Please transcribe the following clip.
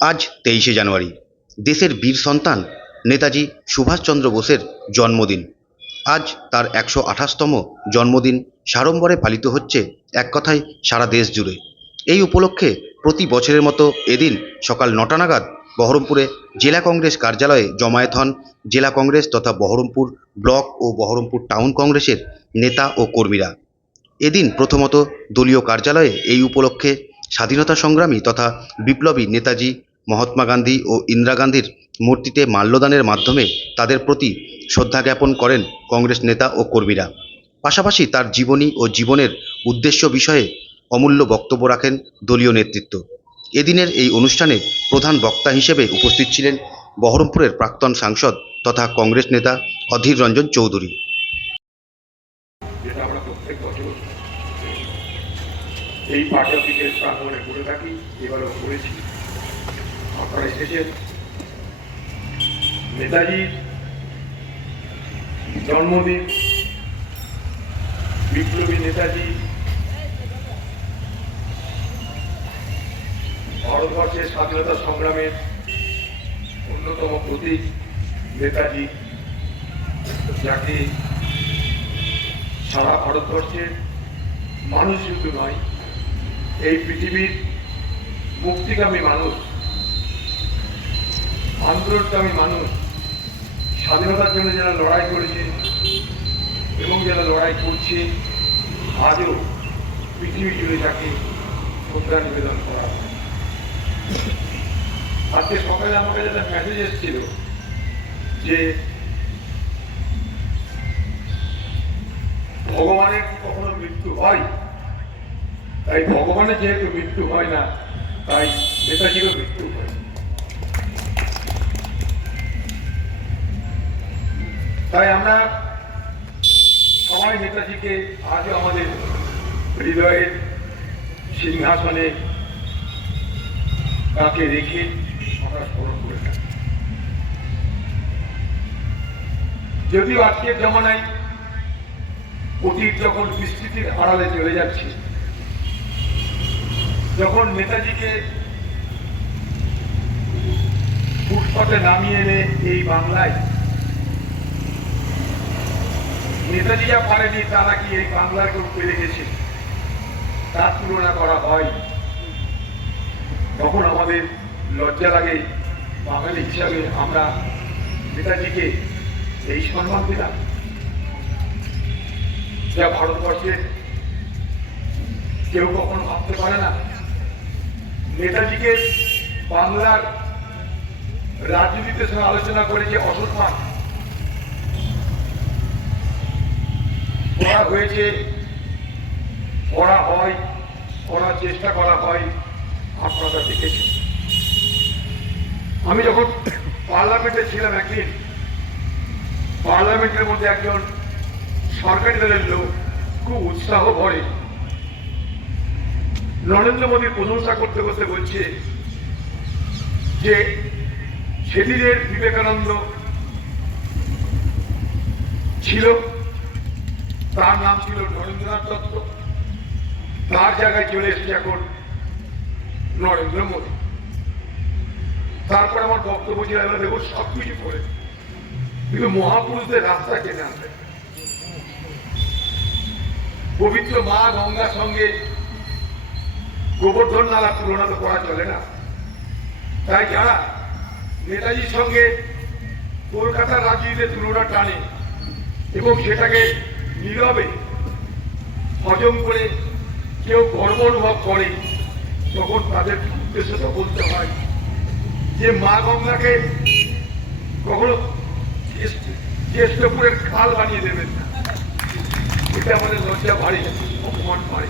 আজ তেইশে জানুয়ারি, দেশের বীর সন্তান নেতাজি সুভাষচন্দ্র বোসের জন্মদিন। আজ তার একশো আঠাশতম জন্মদিন সাড়ম্বরে পালিত হচ্ছে এক কথায় সারা দেশ জুড়ে। এই উপলক্ষে প্রতি বছরের মতো এদিন সকাল নটা নাগাদ বহরমপুরে জেলা কংগ্রেস কার্যালয়ে জমায়েত হন জেলা কংগ্রেস তথা বহরমপুর ব্লক ও বহরমপুর টাউন কংগ্রেসের নেতা ও কর্মীরা। এদিন প্রথমত দলীয় কার্যালয়ে এই উপলক্ষে স্বাধীনতা সংগ্রামী তথা বিপ্লবী নেতাজি মহাত্মা গান্ধী ও ইন্দিরা গান্ধীর মূর্তিতে মাল্যদানের মাধ্যমে তাদের প্রতি শ্রদ্ধা জ্ঞাপন করেন কংগ্রেস নেতা ও কর্মীরা। পাশাপাশি তার জীবনী ও জীবনের উদ্দেশ্য বিষয়ে অমূল্য বক্তব্য রাখেন দলীয় নেতৃত্ব। এদিনের এই অনুষ্ঠানে প্রধান বক্তা হিসেবে উপস্থিত ছিলেন বহরমপুরের প্রাক্তন সাংসদ তথা কংগ্রেস নেতা অধীর রঞ্জন চৌধুরী। এই পার্টি অফিসের প্রাঙ্গণে করে থাকি, এবারও করেছি। আপনারা এসেছেন নেতাজির জন্মদিন, বিপ্লবী নেতাজি, ভারতবর্ষের স্বাধীনতা সংগ্রামের অন্যতম প্রতীক নেতাজি, যাকে সারা ভারতবর্ষের মানুষ শুধু নয়, এই পৃথিবীর মুক্তিকামী মানুষ আন্দোলনকামী মানুষ। স্বাধীনতার জন্য যারা লড়াই করেছে এবং যারা লড়াই করছে, আজও পৃথিবী জুড়ে তাকে শ্রদ্ধা নিবেদন করা আজকে সকালে আমার কাছে একটা মেসেজ এসেছিল যে ভগবানের কখনো মৃত্যু হয়। তাই ভগবানের যেহেতু মৃত্যু হয় না, তাই নেতাজিরও মৃত্যু হয়। তাই আমরা সবাই নেতাজিকে আজও আমাদের হৃদয়ের সিংহাসনে তাকে রেখে আমরা স্মরণ করে থাকি। যদিও আজকের জমানায় অতীত যখন বিস্তৃতির আড়ালে চলে যাচ্ছে, যখন নেতাজিকে ফুটপাতে নামিয়ে এনে এই বাংলায় নেতাজি যা পারেনি, তারা কি এই বাংলার পেরে গেছে? তার তুলনা করা হয়। তখন আমাদের লজ্জা লাগে, বাঙালি হিসাবে আমরা নেতাজিকে এই সম্মান দিলাম। যা ভারতবর্ষে কেউ কখনো ভাবতে পারে না। নেতাজিকে বাংলার রাজনীতিতে সঙ্গে আলোচনা করে যে অসম্মান। করা হয়েছে, করা হয়, করার চেষ্টা করা হয়, আপনারা দেখেছেন। আমি যখন পার্লামেন্টে ছিলাম একদিন, পার্লামেন্টের মধ্যে একজন সরকারি দলের লোক খুব উৎসাহ ভরে নরেন্দ্র মোদীর প্রশংসা করতে করতে বলছে যে, সেদিনের বিবেকানন্দ ছিল তার নাম ছিল নরেন্দ্রনাথ দত্ত। তার জায়গায় চলে এসেছে এখন নরেন্দ্র মোদী। তারপর আমার বক্তব্য ছিল আমরা দেখো সব কিছু করে। কিন্তু মহাপুরুষদের রাস্তা কেনে আনতে পবিত্র মা গঙ্গার সঙ্গে গোবর্ধন নালা তুলনা তো করা চলে না। তাই যারা নেতাজির সঙ্গে কলকাতার রাজনীতিতে তুলনা টানে এবং সেটাকে নীরবে হজম করে কেউ গর্ব অনুভব করে, তখন তাদের উদ্দেশ্য তো বলতে হয় যে মা গঙ্গাকে কখনো জ্যেষ্ঠপুরের খাল বানিয়ে দেবেন না। এটা আমাদের লজ্জা বাড়ে, অপমান বাড়ে।